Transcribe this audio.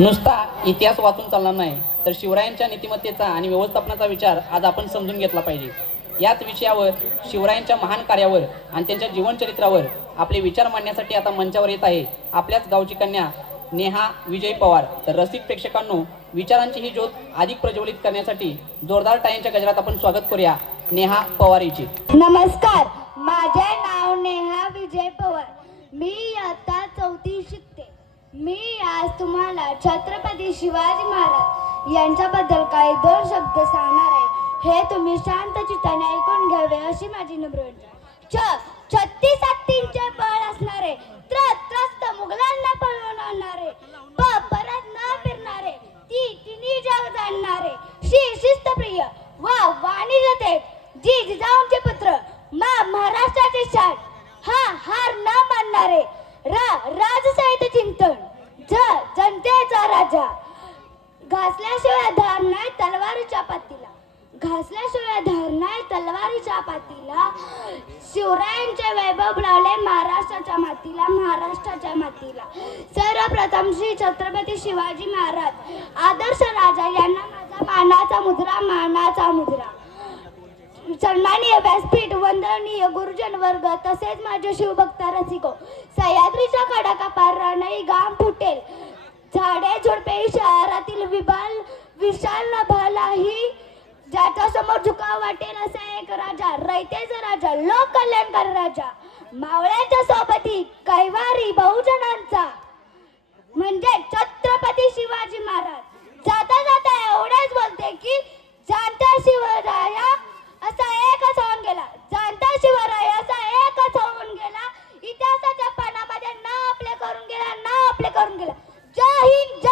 नुसता इतिहास वाचून चालणार नाही, तर शिवरायांच्या नीतिमत्तेचा आणि व्यवस्थापनाचा विचार आज आपण समजून घेतला पाहिजे. याच विषयावर, शिवरायांच्या महान कार्यावर आणि त्यांच्या जीवनचरित्रावर आपले विचार मांडण्यासाठी आता मंचावर येत आहे आपल्याच गावची कन्या नेहा विजय पवार. तर रसिक प्रेक्षकांनो, विचारांची ही ज्योत अधिक प्रज्वलित करण्यासाठी जोरदार टाळ्यांच्या गजरात आपण स्वागत करूया नेहा पवार यांचे. नमस्कार, माझे नाव नेहा विजय पवार. मी आता 4थी शिकते. मी आज तुम्हाला छत्रपती शिवाजी महाराज यांच्याबद्दल काही 2 शब्द सांगणार आहे. हे तुम्ही शांत चित्ताने ऐकून घ्यावे अशी माझी नम्र विनंती. 36 हत्तींचे बळ असणारे, त्रस्त मुघलांना पळवून आणणारे, परत न फिरणारे, तिन्ही जग जाणणारे, शिस्तप्रिय व वाणिज्य जिजाऊंचे पुत्र, महाराष्ट्राचे शान, हार न मानणारे, राजसाहित्य चिंतन, जनतेचा राजा, घासल्याशिवाय धार नाही तलवारीच्या पातीला, घासल्याशिवाय धार नाही तलवारीच्या पातीला. शिवरायांचे वैभव लावले महाराष्ट्राच्या मातीला, महाराष्ट्राच्या मातीला. सर्वप्रथम श्री छत्रपती शिवाजी महाराज आदर्श राजा यांना माझा मानाचा मुद्रा, मानाचा मुद्रा. सन्माननीय व्यासपीठ, वंदनीय गुरुजन वर्ग, तसेच माझे शिवभक्त रसिको. सह्याद्रीच्या खडाकापार रानई घाम फुटेल, झाडे झुडपे शहरातील विशाल नभालाही, ज्याच्या समोर झुकाव वाटेल असा एक राजा, रयतेचा राजा, लोक कल्याणकारी राजा, मावळ्यांच्या सोबती कैवारी बहुजनांचा म्हणजे छत्रपती शिवाजी महाराज. जाता जाता एवढेच बोलते की जाणता शिवराया असा एकच होऊन गेला, जाणता शिवराया असा एकच होऊन गेला. इतिहासाच्या पानामध्ये नाव आपले करून गेला, नाव आपले करून गेला. जय हिंद.